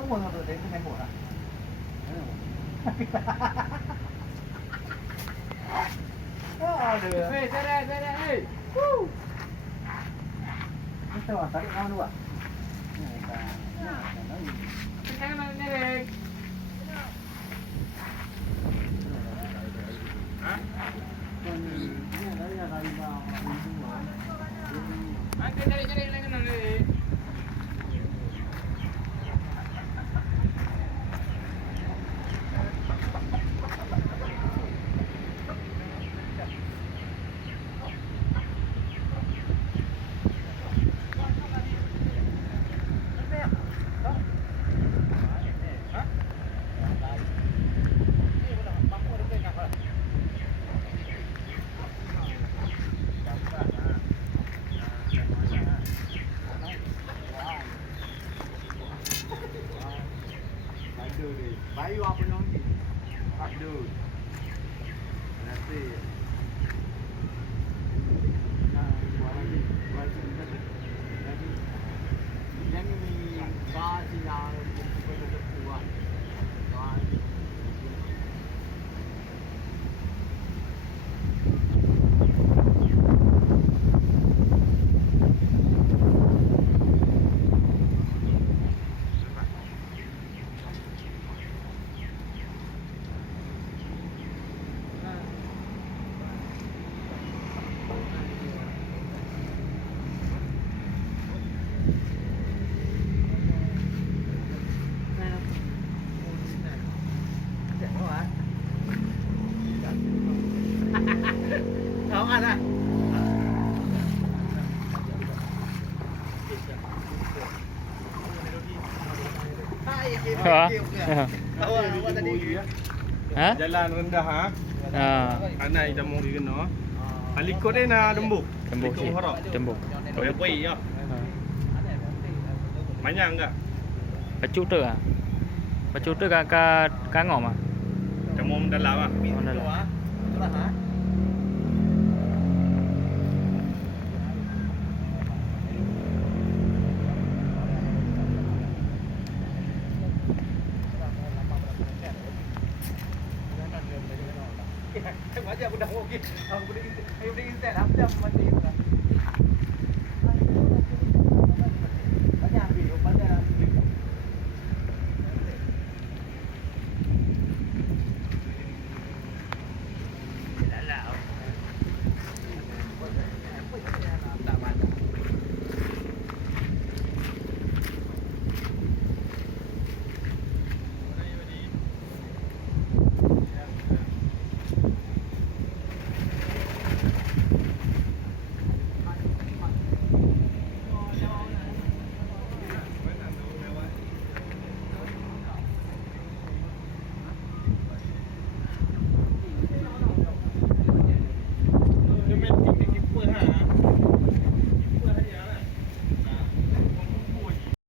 umur tu dia tembok lah. Aduh. Saya. Mesti awak tarik kawan dua. Jangan naik. Nanti cari lagi nanti. Bayu apa nama ni? Abdul. Nanti. Yang ni bahasa yang betul-betul kuat. Kawan lah. Awak tadi. Ha? Jalan rendah ha. Kanan jamu dia kena. Alikut dia nak dembuk. Tembok Alikut sih. harap. Tembok. Kau yang pergi ya. Manyang enggak? Pacuk tu ah. Pacuk tu ka ngom ah. Jamu mendalam ah. Oh, dah lah. Itulah ha. Macam aku dah okey. Aku boleh instant. Aku dah mati.